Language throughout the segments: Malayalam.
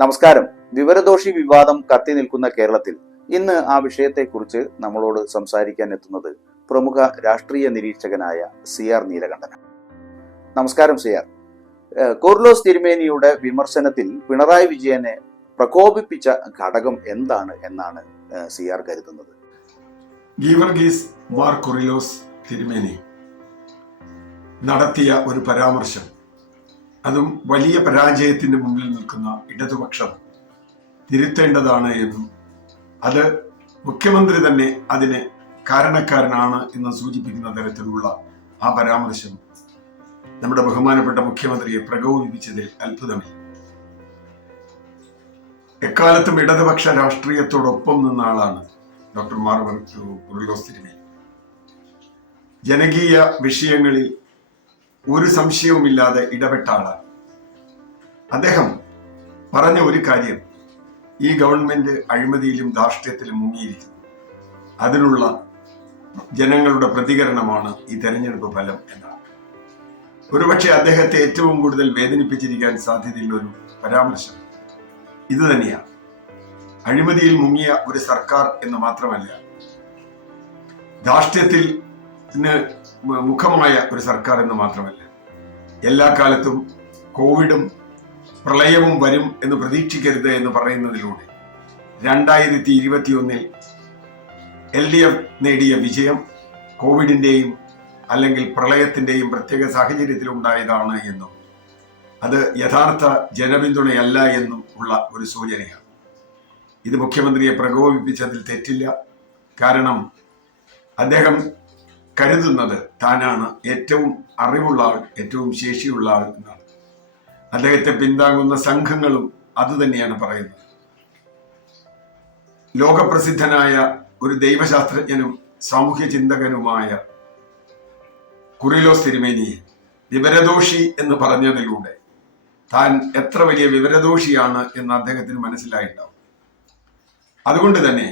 നമസ്കാരം. വിവരദോഷി വിവാദം കത്തി നിൽക്കുന്ന കേരളത്തിൽ ഇന്ന് ആ വിഷയത്തെക്കുറിച്ച് നമ്മളോട് സംസാരിക്കാൻ എത്തുന്നത് പ്രമുഖ രാഷ്ട്രീയ നിരീക്ഷകനായ CR നീലകണ്ഠനാണ്. നമസ്കാരം CR. കൂറിലോസ് തിരുമേനിയുടെ വിമർശനത്തിൽ പിണറായി വിജയനെ പ്രകോപിപ്പിച്ച ഘടകം എന്താണ് എന്നാണ് CR കരുതുന്നത്? ഗീവർഗീസ് മാർ കൂറിലോസ് തിരുമേനി നടത്തിയ ഒരു പരാമർശം, അതും വലിയ പരാജയത്തിന്റെ മുമ്പിൽ നിൽക്കുന്ന ഇടതുപക്ഷം തിരുത്തേണ്ടതാണ് എന്നും അത് മുഖ്യമന്ത്രി തന്നെ അതിന് കാരണക്കാരനാണ് എന്ന് സൂചിപ്പിക്കുന്ന തരത്തിലുള്ള ആ പരാമർശം നമ്മുടെ ബഹുമാനപ്പെട്ട മുഖ്യമന്ത്രിയെ പ്രകോപിപ്പിച്ചതിൽ അത്ഭുതമില്ല. എക്കാലത്തും ഇടതുപക്ഷ രാഷ്ട്രീയത്തോടൊപ്പം നിന്ന ആളാണ് ഡോക്ടർ മാർ കൂറിലോസ് തിരുമേനി. ജനകീയ വിഷയങ്ങളിൽ ഒരു സംശയവുമില്ലാതെ ഇടപെട്ട ആളാണ്. അദ്ദേഹം പറഞ്ഞ ഒരു കാര്യം, ഈ ഗവൺമെന്റ് അഴിമതിയിലും ധാർഷ്ട്യത്തിലും മുങ്ങിയിരിക്കുന്നു, അതിനുള്ള ജനങ്ങളുടെ പ്രതികരണമാണ് ഈ തെരഞ്ഞെടുപ്പ് ഫലം എന്നാണ്. ഒരുപക്ഷെ അദ്ദേഹത്തെ ഏറ്റവും കൂടുതൽ വേദനിപ്പിച്ചിരിക്കാൻ സാധ്യതയുള്ള ഒരു പരാമർശം ഇത് തന്നെയാണ്. അഴിമതിയിൽ മുങ്ങിയ ഒരു സർക്കാർ എന്ന് മാത്രമല്ല, ധാർഷ്ട്യത്തിൽ മുഖമായ ഒരു സർക്കാർ എന്ന് മാത്രമല്ല, എല്ലാ കാലത്തും കോവിഡും പ്രളയവും വരും എന്ന് പ്രതീക്ഷിക്കരുത് എന്ന് പറയുന്നതിലൂടെ 2021 LDF നേടിയ വിജയം കോവിഡിന്റെയും അല്ലെങ്കിൽ പ്രളയത്തിന്റെയും പ്രത്യേക സാഹചര്യത്തിൽ ഉണ്ടായതാണ് എന്നും അത് യഥാർത്ഥ ജനപിന്തുണയല്ല എന്നും ഉള്ള ഒരു സൂചനയാണ്. ഇത് മുഖ്യമന്ത്രിയെ പ്രകോപിപ്പിച്ചതിൽ തെറ്റില്ല. കാരണം അദ്ദേഹം കരുതുന്നത് താനാണ് ഏറ്റവും അറിവുള്ള ആൾ, ഏറ്റവും ശേഷിയുള്ള ആൾ എന്നാണ്. അദ്ദേഹത്തെ പിന്താങ്ങുന്ന സംഘങ്ങളും അതുതന്നെയാണ് പറയുന്നത്. ലോകപ്രസിദ്ധനായ ഒരു ദൈവശാസ്ത്രജ്ഞനും സാമൂഹ്യ ചിന്തകനുമായ കൂറിലോസ് തിരുമേനിയെ വിവരദോഷി എന്ന് പറഞ്ഞതിലൂടെ താൻ എത്ര വലിയ വിവരദോഷിയാണ് എന്ന് അദ്ദേഹത്തിന് മനസ്സിലായിട്ടുണ്ടാവും. അതുകൊണ്ട് തന്നെ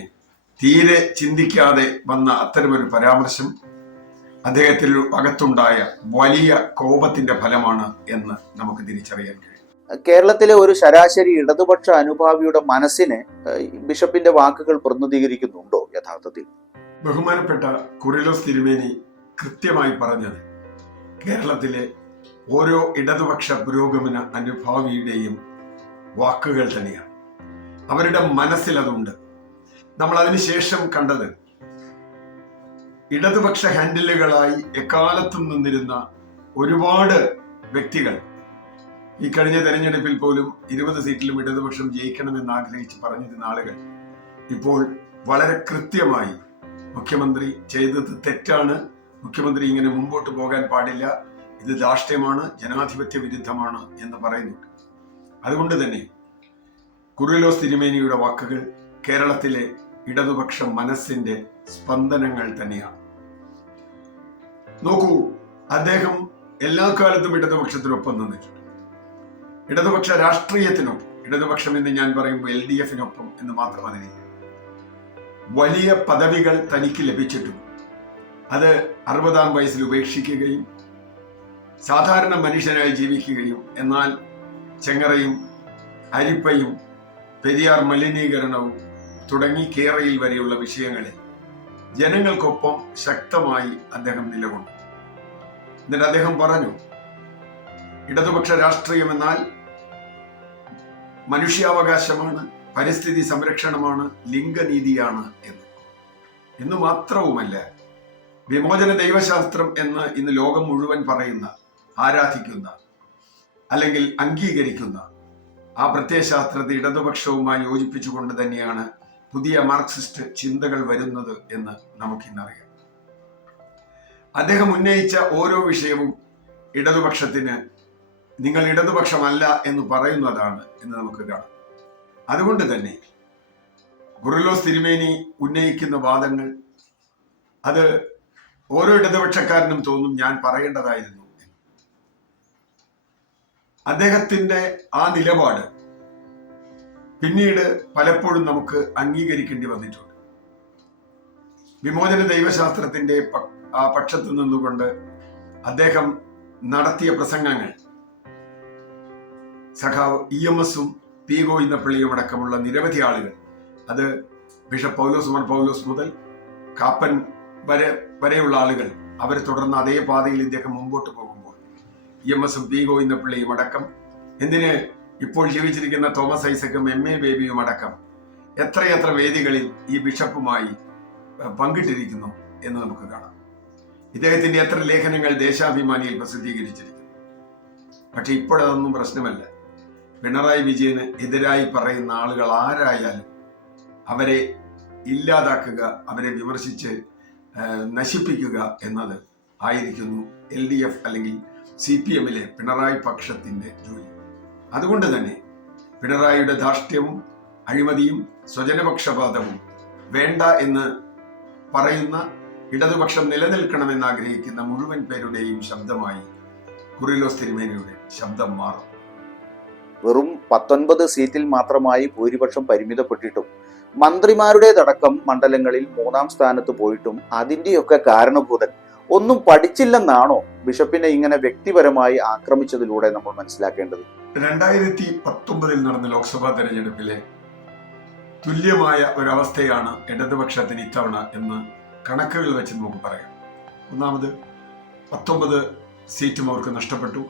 തീരെ ചിന്തിക്കാതെ വന്ന അത്തരമൊരു പരാമർശം അദ്ദേഹത്തിൽ അകത്തുണ്ടായ വലിയ കോപത്തിന്റെ ഫലമാണ് എന്ന് നമുക്ക് തിരിച്ചറിയാൻ കഴിയും. കേരളത്തിലെ ഒരു ശരാശരി ഇടതുപക്ഷ അനുഭാവിയുടെ മനസ്സിനെ ബിഷപ്പിന്റെ വാക്കുകൾ പ്രതിനിധീകരിക്കുന്നുണ്ടോ യഥാർത്ഥത്തിൽ? ബഹുമാനപ്പെട്ട കൂറിലോസ് തിരുമേനി കൃത്യമായി പറഞ്ഞത് കേരളത്തിലെ ഓരോ ഇടതുപക്ഷ പുരോഗമന അനുഭാവിയുടെയും വാക്കുകൾ തന്നെയാണ്. അവരുടെ മനസ്സിൽ അതുണ്ട്. നമ്മൾ അതിനുശേഷം കണ്ടത് ഇടതുപക്ഷ ഹാൻഡിലുകളായി എക്കാലത്തും നിന്നിരുന്ന ഒരുപാട് വ്യക്തികൾ ഈ കഴിഞ്ഞ തെരഞ്ഞെടുപ്പിൽ പോലും 20 സീറ്റിലും ഇടതുപക്ഷം ജയിക്കണമെന്ന് ആഗ്രഹിച്ച് പറഞ്ഞിരുന്ന ആളുകൾ ഇപ്പോൾ വളരെ കൃത്യമായി മുഖ്യമന്ത്രി ചെയ്തത് തെറ്റാണ്, മുഖ്യമന്ത്രി ഇങ്ങനെ മുമ്പോട്ട് പോകാൻ പാടില്ല, ഇത് ധാർഷ്ട്യമാണ്, ജനാധിപത്യ വിരുദ്ധമാണ് എന്ന് പറയുന്നുണ്ട്. അതുകൊണ്ട് തന്നെ കൂറിലോസ് തിരുമേനിയുടെ വാക്കുകൾ കേരളത്തിലെ ഇടതുപക്ഷ മനസ്സിന്റെ സ്പന്ദനങ്ങൾ തന്നെയാണ്. നോക്കൂ, അദ്ദേഹം എല്ലാ കാലത്തും ഇടതുപക്ഷത്തിനൊപ്പം നിന്നിട്ടുണ്ട്. ഇടതുപക്ഷ രാഷ്ട്രീയത്തിനൊപ്പം, ഇടതുപക്ഷം എന്ന് ഞാൻ പറയുമ്പോൾ LDFനൊപ്പം എന്ന് മാത്രം അതിനില്ല. വലിയ പദവികൾ തനിക്ക് ലഭിച്ചിട്ടും അത് 60-ാം വയസ്സിൽ ഉപേക്ഷിക്കുകയും സാധാരണ മനുഷ്യനായി ജീവിക്കുകയും എന്നാൽ ചെങ്ങറയും അരിപ്പയും പെരിയാർ മലിനീകരണവും തുടങ്ങി കേരളയിൽ വരെയുള്ള വിഷയങ്ങളിൽ ജനങ്ങൾക്കൊപ്പം ശക്തമായി അദ്ദേഹം നിലകൊണ്ടു. എന്നിട്ട് അദ്ദേഹം പറഞ്ഞു, ഇടതുപക്ഷ രാഷ്ട്രീയം എന്നാൽ മനുഷ്യാവകാശമാണ്, പരിസ്ഥിതി സംരക്ഷണമാണ്, ലിംഗനീതിയാണ് എന്ന് മാത്രവുമല്ല, വിമോചന ദൈവശാസ്ത്രം എന്ന് ഇന്ന് ലോകം മുഴുവൻ പറയുന്ന, ആരാധിക്കുന്ന അല്ലെങ്കിൽ അംഗീകരിക്കുന്ന ആ പ്രത്യയശാസ്ത്രത്തെ ഇടതുപക്ഷവുമായി യോജിപ്പിച്ചുകൊണ്ട് തന്നെയാണ് പുതിയ മാർക്സിസ്റ്റ് ചിന്തകൾ വരുന്നത് എന്ന് നമുക്കിന്നറിയാം. അദ്ദേഹം ഉന്നയിച്ച ഓരോ വിഷയവും ഇടതുപക്ഷത്തിന് നിങ്ങൾ ഇടതുപക്ഷമല്ല എന്ന് പറയുന്നതാണ് എന്ന് നമുക്ക് കാണാം. അതുകൊണ്ട് തന്നെ കൂറിലോസ് തിരുമേനി ഉന്നയിക്കുന്ന വാദങ്ങൾ അത് ഓരോ ഇടതുപക്ഷക്കാരനും തോന്നും ഞാൻ പറയേണ്ടതായിരുന്നു. അദ്ദേഹത്തിന്റെ ആ നിലപാട് പിന്നീട് പലപ്പോഴും നമുക്ക് അംഗീകരിക്കേണ്ടി വന്നിട്ടുണ്ട്. വിമോചന ദൈവശാസ്ത്രത്തിന്റെ ആ പക്ഷത്ത് നിന്നുകൊണ്ട് അദ്ദേഹം നടത്തിയ പ്രസംഗങ്ങൾ സഖാവ് EMS പി ഗോവിന്ദപ്പള്ളിയും അടക്കമുള്ള നിരവധി ആളുകൾ, അത് ബിഷപ്പ് പൗലോസ് മാർ പൗലോസ് മുതൽ കാപ്പൻ വരെയുള്ള ആളുകൾ, അവർ തുടർന്ന് അതേ പാതയിൽ ഇദ്ദേഹം മുമ്പോട്ട് പോകുമ്പോൾ EMS പി ഗോവിന്ദപ്പള്ളിയും അടക്കം, എന്തിന് ഇപ്പോൾ ജീവിച്ചിരിക്കുന്ന തോമസ് ഐസക്കും MA ബേബിയും അടക്കം എത്രയെത്ര വേദികളിൽ ഈ ബിഷപ്പുമായി പങ്കിട്ടിരിക്കുന്നു എന്ന് നമുക്ക് കാണാം. ഇദ്ദേഹത്തിന്റെ എത്ര ലേഖനങ്ങൾ ദേശാഭിമാനിയിൽ പ്രസിദ്ധീകരിച്ചിരിക്കുന്നു. പക്ഷെ ഇപ്പോഴതൊന്നും പ്രശ്നമല്ല. പിണറായി വിജയന് എതിരായി പറയുന്ന ആളുകൾ ആരായാലും അവരെ ഇല്ലാതാക്കുക, അവരെ വിമർശിച്ച് നശിപ്പിക്കുക എന്നത് ആയിരിക്കുന്നു LDF അല്ലെങ്കിൽ CPM-ലെ പിണറായി പക്ഷത്തിന്റെ ജോലി. അതുകൊണ്ട് തന്നെ പിണറായിയുടെ ധാർഷ്ട്യവും അഴിമതിയും സ്വജനപക്ഷപാതവും വേണ്ട എന്ന് പറയുന്ന, ഇടതുപക്ഷം നിലനിൽക്കണമെന്ന് ആഗ്രഹിക്കുന്ന മുഴുവൻ പേരുടെയും ശബ്ദമായി കുറിലോസ് തിരുമേനിയുടെ ശബ്ദം മാറും. വെറും 19 സീറ്റിൽ മാത്രമായി ഭൂരിപക്ഷം പരിമിതപ്പെട്ടിട്ടും മന്ത്രിമാരുടേതടക്കം മണ്ഡലങ്ങളിൽ 3-ാം സ്ഥാനത്ത് പോയിട്ടും അതിന്റെയൊക്കെ കാരണഭൂതൻ ഒന്നും പഠിച്ചില്ലെന്നാണോ ബിഷപ്പിനെ ഇങ്ങനെ വ്യക്തിപരമായി ആക്രമിച്ചതിലൂടെ നമ്മൾ മനസ്സിലാക്കേണ്ടത്? 2019 നടന്ന ലോക്സഭാ തെരഞ്ഞെടുപ്പിലെ തുല്യമായ ഒരവസ്ഥയാണ് ഇടതുപക്ഷത്തിന് ഇത്തവണ എന്ന് കണക്കുകൾ വെച്ച് നമുക്ക് പറയാം. ഒന്നാമത് 19 സീറ്റും അവർക്ക് നഷ്ടപ്പെട്ടു.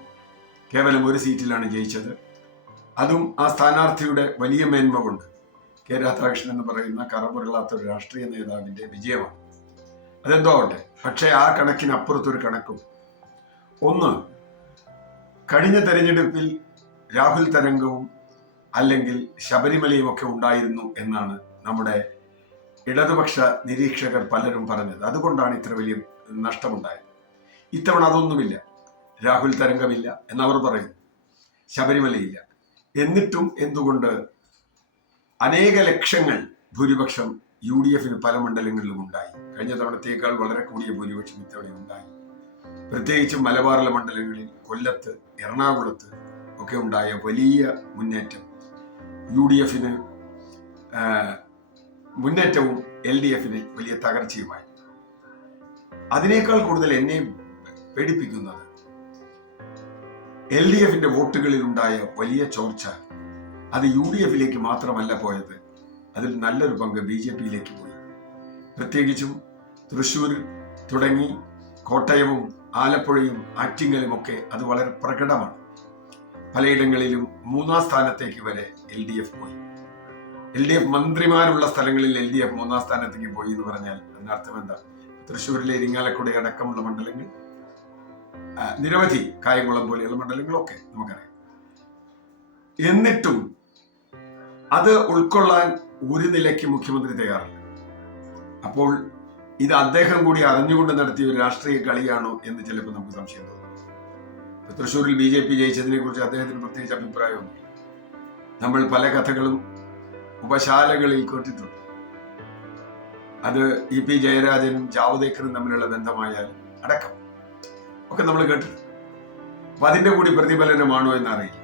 കേവലം 1 സീറ്റിലാണ് ജയിച്ചത്. അതും ആ സ്ഥാനാർത്ഥിയുടെ വലിയ മേന്മ കൊണ്ട്, കെ രാധാകൃഷ്ണൻ എന്ന് പറയുന്ന കറപുരളാത്ത ഒരു രാഷ്ട്രീയ നേതാവിന്റെ വിജയമാണ്. അതെന്തോ ആവട്ടെ. പക്ഷേ ആ കണക്കിനപ്പുറത്തൊരു കണക്കും. ഒന്ന്, കഴിഞ്ഞ തെരഞ്ഞെടുപ്പിൽ രാഹുൽ തരംഗവും അല്ലെങ്കിൽ ശബരിമലയും ഒക്കെ ഉണ്ടായിരുന്നു എന്നാണ് നമ്മുടെ ഇടതുപക്ഷ നിരീക്ഷകർ പലരും പറഞ്ഞത്. അതുകൊണ്ടാണ് ഇത്ര വലിയ നഷ്ടമുണ്ടായത്. ഇത്തവണ അതൊന്നുമില്ല. രാഹുൽ തരംഗമില്ല എന്നവർ പറയുന്നു, ശബരിമലയില്ല. എന്നിട്ടും എന്തുകൊണ്ട് അനേക ലക്ഷങ്ങൾ ഭൂരിപക്ഷം UDF-ന് പല മണ്ഡലങ്ങളിലും ഉണ്ടായി? കഴിഞ്ഞ തവണത്തേക്കാൾ വളരെ കൂടിയ ഭൂരിപക്ഷം ഇത്തവണ ഉണ്ടായി. പ്രത്യേകിച്ചും മലബാറിലെ മണ്ഡലങ്ങളിൽ, കൊല്ലത്ത്, എറണാകുളത്ത് ഒക്കെ ഉണ്ടായ വലിയ മുന്നേറ്റം UDF-ന് മുന്നേറ്റവും LDF-ന് വലിയ തകർച്ചയുമായി. അതിനേക്കാൾ കൂടുതൽ എന്നെ പേടിപ്പിക്കുന്നത് LDF-ന്റെ വോട്ടുകളിൽ ഉണ്ടായ വലിയ ചോർച്ച, അത് UDF-ലേക്ക് മാത്രമല്ല പോയത്, അതിൽ നല്ലൊരു പങ്ക് BJP-യിലേക്ക് പോയി. പ്രത്യേകിച്ചും തൃശ്ശൂർ തുടങ്ങി കോട്ടയവും ആലപ്പുഴയും ആറ്റിങ്ങലും ഒക്കെ അത് വളരെ പ്രകടമാണ്. പലയിടങ്ങളിലും 3-ാം സ്ഥാനത്തേക്ക് വരെ LDF പോയി. LDF മന്ത്രിമാരുള്ള സ്ഥലങ്ങളിൽ LDF 3-ാം സ്ഥാനത്തേക്ക് പോയി എന്ന് പറഞ്ഞാൽ അതിനർത്ഥം എന്താ? തൃശ്ശൂരിലെ ഇരിങ്ങാലക്കുട അടക്കമുള്ള മണ്ഡലങ്ങൾ, നിരവധി കായംകുളം പോലെയുള്ള മണ്ഡലങ്ങളൊക്കെ നമുക്കറിയാം. എന്നിട്ടും അത് ഉൾക്കൊള്ളാൻ ഒരു നിലയ്ക്ക് മുഖ്യമന്ത്രി തയ്യാറില്ല. അപ്പോൾ ഇത് അദ്ദേഹം കൂടി അറിഞ്ഞുകൊണ്ട് നടത്തിയ ഒരു രാഷ്ട്രീയ കളിയാണോ എന്ന് ചിലപ്പോൾ നമുക്ക് സംശയം തോന്നും. തൃശ്ശൂരിൽ BJP ജയിച്ചതിനെ കുറിച്ച് അദ്ദേഹത്തിന് പ്രത്യേകിച്ച് അഭിപ്രായമൊന്നും. നമ്മൾ പല കഥകളും ഉപശാലകളിൽ കേട്ടിട്ടുണ്ട്. അത് EP ജയരാജനും ജാവദേക്കറും തമ്മിലുള്ള ബന്ധമായാലും അടക്കം ഒക്കെ നമ്മൾ കേട്ടിട്ടുണ്ട്. അപ്പൊ അതിന്റെ കൂടി പ്രതിഫലനമാണോ എന്നറിയില്ല.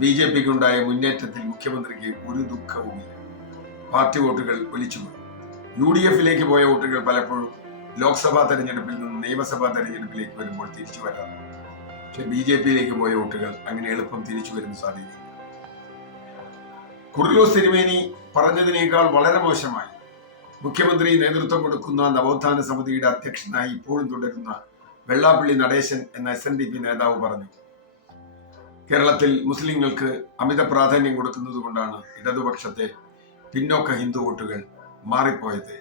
BJP-ക്ക് ഉണ്ടായ മുന്നേറ്റത്തിൽ മുഖ്യമന്ത്രിക്ക് ഒരു ദുഃഖവുമില്ല. പാർട്ടി വോട്ടുകൾ ഒലിച്ചുപോയി. UDF-ലേക്ക് പോയ വോട്ടുകൾ പലപ്പോഴും ലോക്സഭാ തെരഞ്ഞെടുപ്പിൽ നിന്ന് നിയമസഭാ തെരഞ്ഞെടുപ്പിലേക്ക് വരുമ്പോൾ തിരിച്ചു വരാറുണ്ട്. പക്ഷെ BJP-യിലേക്ക് പോയ വോട്ടുകൾ അങ്ങനെ എളുപ്പം തിരിച്ചു വരുന്ന സാധ്യതയില്ല. കുറിലോസ് തിരുമേനി പറഞ്ഞതിനേക്കാൾ വളരെ മോശമായി മുഖ്യമന്ത്രി നേതൃത്വം കൊടുക്കുന്ന നവോത്ഥാന സമിതിയുടെ അധ്യക്ഷനായി ഇപ്പോഴും തുടരുന്ന വെള്ളാപ്പള്ളി നടേശൻ എന്ന SNDP നേതാവ് പറഞ്ഞു, കേരളത്തിൽ മുസ്ലിങ്ങൾക്ക് അമിത പ്രാധാന്യം കൊടുക്കുന്നത് കൊണ്ടാണ് ഇടതുപക്ഷത്തെ പിന്നോക്ക ഹിന്ദു വോട്ടുകൾ മാറിപ്പോയത്.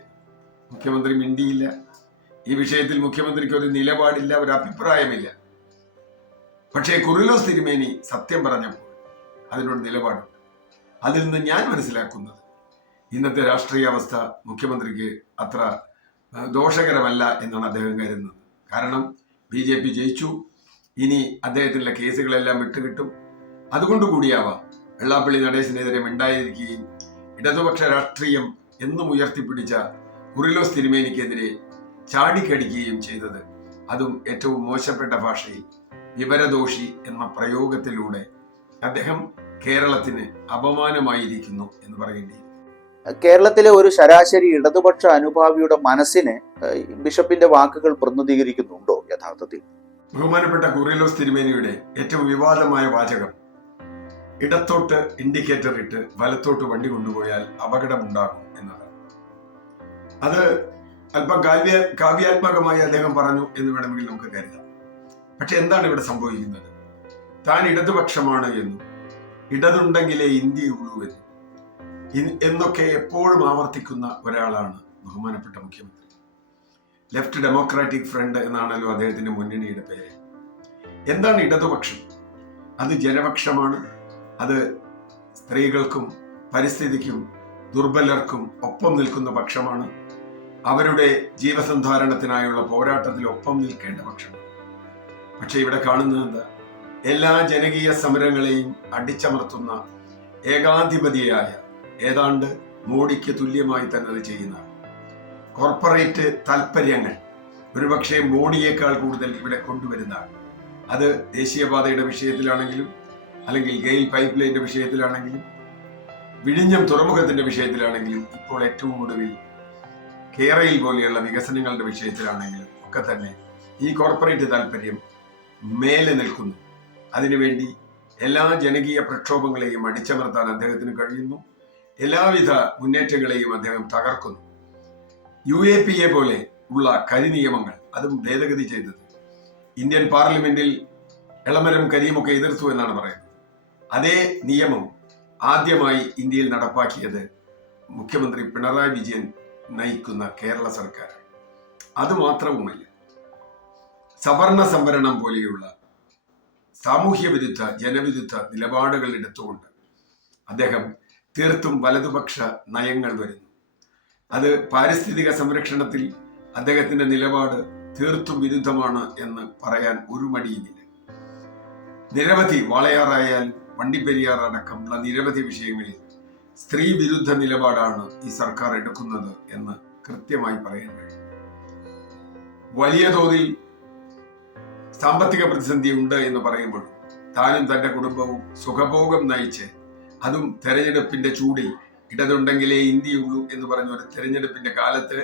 മുഖ്യമന്ത്രി മിണ്ടിയില്ല. ഈ വിഷയത്തിൽ മുഖ്യമന്ത്രിക്ക് ഒരു നിലപാടില്ല, ഒരു അഭിപ്രായമില്ല. പക്ഷേ കുറിലോസ് തിരുമേനി സത്യം പറഞ്ഞപ്പോൾ അതിനോട് നിലപാടുണ്ട്. അതിൽ നിന്ന് ഞാൻ മനസ്സിലാക്കുന്നത് ഇന്നത്തെ രാഷ്ട്രീയ അവസ്ഥ മുഖ്യമന്ത്രിക്ക് അത്ര ദോഷകരമല്ല എന്നാണ് അദ്ദേഹം കരുതുന്നത്. കാരണം BJP ജയിച്ചു, ഇനി അദ്ദേഹത്തിനുള്ള കേസുകളെല്ലാം വിട്ടുകിട്ടും. അതുകൊണ്ടുകൂടിയാവാം വെള്ളാപ്പള്ളി നടേശനെതിരെ മിണ്ടായിരിക്കുകയും ഇടതുപക്ഷ രാഷ്ട്രീയം എന്നും ഉയർത്തിപ്പിടിച്ച കുറിലോസ് തിരുമേനിക്കെതിരെ ചാടിക്കടിക്കുകയും ചെയ്തത്. അതും ഏറ്റവും മോശപ്പെട്ട ഭാഷയിൽ വിവരദോഷി എന്ന പ്രയോഗത്തിലൂടെ അദ്ദേഹം കേരളത്തിന് അപമാനമായിരിക്കുന്നു എന്ന് പറയേണ്ടി. കേരളത്തിലെ ഒരു ശരാശരി ഇടതുപക്ഷ അനുഭാവിയുടെ മനസ്സിനെ ബിഷപ്പിന്റെ വാക്കുകൾ പ്രതിനിധീകരിക്കുന്നുണ്ടോ യഥാർത്ഥത്തിൽ? ബഹുമാനപ്പെട്ട കുറിലോസ് തിരുമേനിയുടെ ഏറ്റവും വിവാദമായ വാചകം ഇടത്തോട്ട് ഇൻഡിക്കേറ്റർ ഇട്ട് വലത്തോട്ട് വണ്ടി കൊണ്ടുപോയാൽ അപകടമുണ്ടാകും എന്നതാണ്. അത് അല്പം കാവ്യാത്മകമായി അദ്ദേഹം പറഞ്ഞു എന്ന് വേണമെങ്കിൽ നമുക്ക് കരുതാം. പക്ഷെ എന്താണ് ഇവിടെ സംഭവിക്കുന്നത്? താൻ ഇടതുപക്ഷമാണ് എന്നും ഇടതുണ്ടെങ്കിലേ ഇന്ത്യയുള്ളൂ എന്നൊക്കെ എപ്പോഴും ആവർത്തിക്കുന്ന ഒരാളാണ് ബഹുമാനപ്പെട്ട മുഖ്യമന്ത്രി. ലെഫ്റ്റ് ഡെമോക്രാറ്റിക് ഫ്രണ്ട് എന്നാണല്ലോ അദ്ദേഹത്തിന്റെ മുന്നണിയുടെ പേര്. എന്താണ് ഇടതുപക്ഷം? അത് ജനപക്ഷമാണ്. അത് സ്ത്രീകൾക്കും പരിസ്ഥിതിക്കും ദുർബലർക്കും ഒപ്പം നിൽക്കുന്ന പക്ഷമാണ്. അവരുടെ ജീവസന്ധാരണത്തിനായുള്ള പോരാട്ടത്തിൽ ഒപ്പം നിൽക്കേണ്ട പക്ഷമാണ്. പക്ഷെ ഇവിടെ കാണുന്നത് എന്താ? എല്ലാ ജനകീയ സമരങ്ങളെയും അടിച്ചമർത്തുന്ന ഏകാധിപതിയായ, ഏതാണ്ട് മോഡിക്ക് തുല്യമായി തന്നെ അത് ചെയ്യുന്ന കോർപ്പറേറ്റ് താല്പര്യങ്ങൾ ഒരുപക്ഷെ മോഡിയേക്കാൾ കൂടുതൽ ഇവിടെ കൊണ്ടുവരുന്ന, അത് ദേശീയപാതയുടെ വിഷയത്തിലാണെങ്കിലും അല്ലെങ്കിൽ ഗെയിൽ പൈപ്പ് ലൈനിന്റെ വിഷയത്തിലാണെങ്കിലും വിഴിഞ്ഞം തുറമുഖത്തിന്റെ വിഷയത്തിലാണെങ്കിലും ഇപ്പോൾ ഏറ്റവും ഒടുവിൽ കേരയിൽ പോലെയുള്ള വികസനങ്ങളുടെ വിഷയത്തിലാണെങ്കിലും ഒക്കെ തന്നെ ഈ കോർപ്പറേറ്റ് താല്പര്യം മേലെ നിൽക്കുന്നു. അതിനുവേണ്ടി എല്ലാ ജനകീയ പ്രക്ഷോഭങ്ങളെയും അടിച്ചമർത്താൻ അദ്ദേഹത്തിന് കഴിയുന്നു. എല്ലാവിധ മുന്നേറ്റങ്ങളെയും അദ്ദേഹം തകർക്കുന്നു. UAPA പോലെ ഉള്ള കരിനിയമങ്ങൾ അതും ഭേദഗതി ചെയ്തത് ഇന്ത്യൻ പാർലമെന്റിൽ എളമരം കരീമൊക്കെ എതിർത്തു എന്നാണ് പറയുന്നത്. അതേ നിയമം ആദ്യമായി ഇന്ത്യയിൽ നടപ്പാക്കിയത് മുഖ്യമന്ത്രി പിണറായി വിജയൻ നയിക്കുന്ന കേരള സർക്കാർ. അതുമാത്രവുമല്ല, സവർണ സംവരണം പോലെയുള്ള സാമൂഹ്യ വിരുദ്ധ ജനവിരുദ്ധ നിലപാടുകൾ എടുത്തുകൊണ്ട് അദ്ദേഹം തീർത്തും വലതുപക്ഷ നയങ്ങൾ വരുന്നു. അത് പാരിസ്ഥിതിക സംരക്ഷണത്തിൽ അദ്ദേഹത്തിന്റെ നിലപാട് തീർത്തും വിരുദ്ധമാണ് എന്ന് പറയാൻ ഒരു മടിയുമില്ല. നിരവധി വാളയാറായാലും വണ്ടിപ്പെരിയാർ അടക്കമുള്ള നിരവധി വിഷയങ്ങളിൽ സ്ത്രീ വിരുദ്ധ നിലപാടാണ് ഈ സർക്കാർ എടുക്കുന്നത് എന്ന് കൃത്യമായി പറയാൻ കഴിയും. വലിയ തോതിൽ സാമ്പത്തിക പ്രതിസന്ധി ഉണ്ട് എന്ന് പറയുമ്പോൾ താനും തന്റെ കുടുംബവും സുഖഭോഗം നയിച്ച്, അതും തെരഞ്ഞെടുപ്പിന്റെ ചൂടിൽ ഇടതുണ്ടെങ്കിലേ ഇന്ത്യയുള്ളൂ എന്ന് പറഞ്ഞ ഒരു തെരഞ്ഞെടുപ്പിന്റെ കാലത്ത്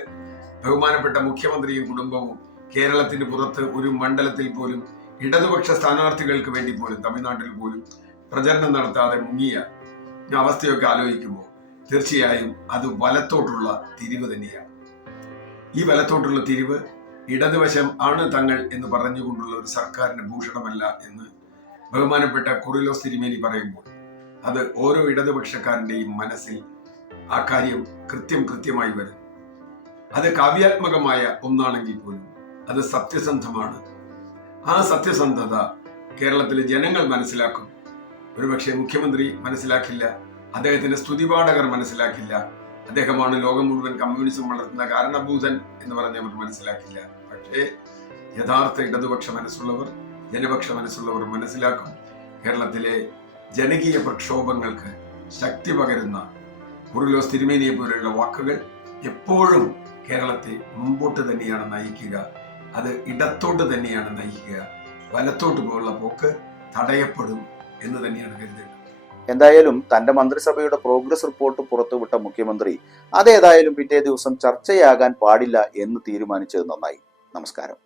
ബഹുമാനപ്പെട്ട മുഖ്യമന്ത്രിയും കുടുംബവും കേരളത്തിന് പുറത്ത് ഒരു മണ്ഡലത്തിൽ പോലും ഇടതുപക്ഷ സ്ഥാനാർത്ഥികൾക്ക് വേണ്ടി പോലും തമിഴ്നാട്ടിൽ പോലും പ്രചരണം നടത്താതെ മുങ്ങിയ അവസ്ഥയൊക്കെ ആലോചിക്കുമ്പോൾ തീർച്ചയായും അത് വലത്തോട്ടുള്ള തിരിവ് തന്നെയാണ്. ഈ വലത്തോട്ടുള്ള തിരിവ് ഇടതുവശം ആണ് തങ്ങൾ എന്ന് പറഞ്ഞുകൊണ്ടുള്ള ഒരു സർക്കാരിന് ഭൂഷണമല്ല എന്ന് ബഹുമാനപ്പെട്ട കുറിലോസ് തിരുമേനി പറയുമ്പോൾ അത് ഓരോ ഇടതുപക്ഷക്കാരന്റെയും മനസ്സിൽ ആ കാര്യം കൃത്യമായി വരും. അത് കാവ്യാത്മകമായ ഒന്നാണെങ്കിൽ പോലും അത് സത്യസന്ധമാണ്. ആ സത്യസന്ധത കേരളത്തിലെ ജനങ്ങൾ മനസ്സിലാക്കും. ഒരുപക്ഷെ മുഖ്യമന്ത്രി മനസ്സിലാക്കില്ല, അദ്ദേഹത്തിന്റെ സ്തുതിപാഠകർ മനസ്സിലാക്കില്ല, അദ്ദേഹമാണ് ലോകം മുഴുവൻ കമ്മ്യൂണിസം വളർത്തുന്ന കാരണഭൂതൻ എന്ന് പറഞ്ഞവർ മനസ്സിലാക്കില്ല. പക്ഷേ യഥാർത്ഥ ഇടതുപക്ഷ മനസ്സുള്ളവർ, ജനപക്ഷ മനസ്സുള്ളവർ മനസ്സിലാക്കും. കേരളത്തിലെ ജനകീയ പ്രക്ഷോഭങ്ങൾക്ക് ശക്തി പകരുന്ന കുറിലോസ് തിരുമേനിയെ പോലെയുള്ള വാക്കുകൾ എപ്പോഴും കേരളത്തെ മുമ്പോട്ട് തന്നെയാണ് നയിക്കുക. അത് ഇടത്തോട്ട് തന്നെയാണ് നയിക്കുക. വലത്തോട്ട് പോലുള്ള പോക്ക് തടയപ്പെടും എന്ന് തന്നെയാണ് കരുതേണ്ടത്. എന്തായാലും തന്റെ മന്ത്രിസഭയുടെ പ്രോഗ്രസ് റിപ്പോർട്ട് പുറത്തുവിട്ട മുഖ്യമന്ത്രി അതേതായാലും പിറ്റേ ദിവസം ചർച്ചയാകാൻ പാടില്ല എന്ന് തീരുമാനിച്ചത് നന്നായി. നമസ്കാരം.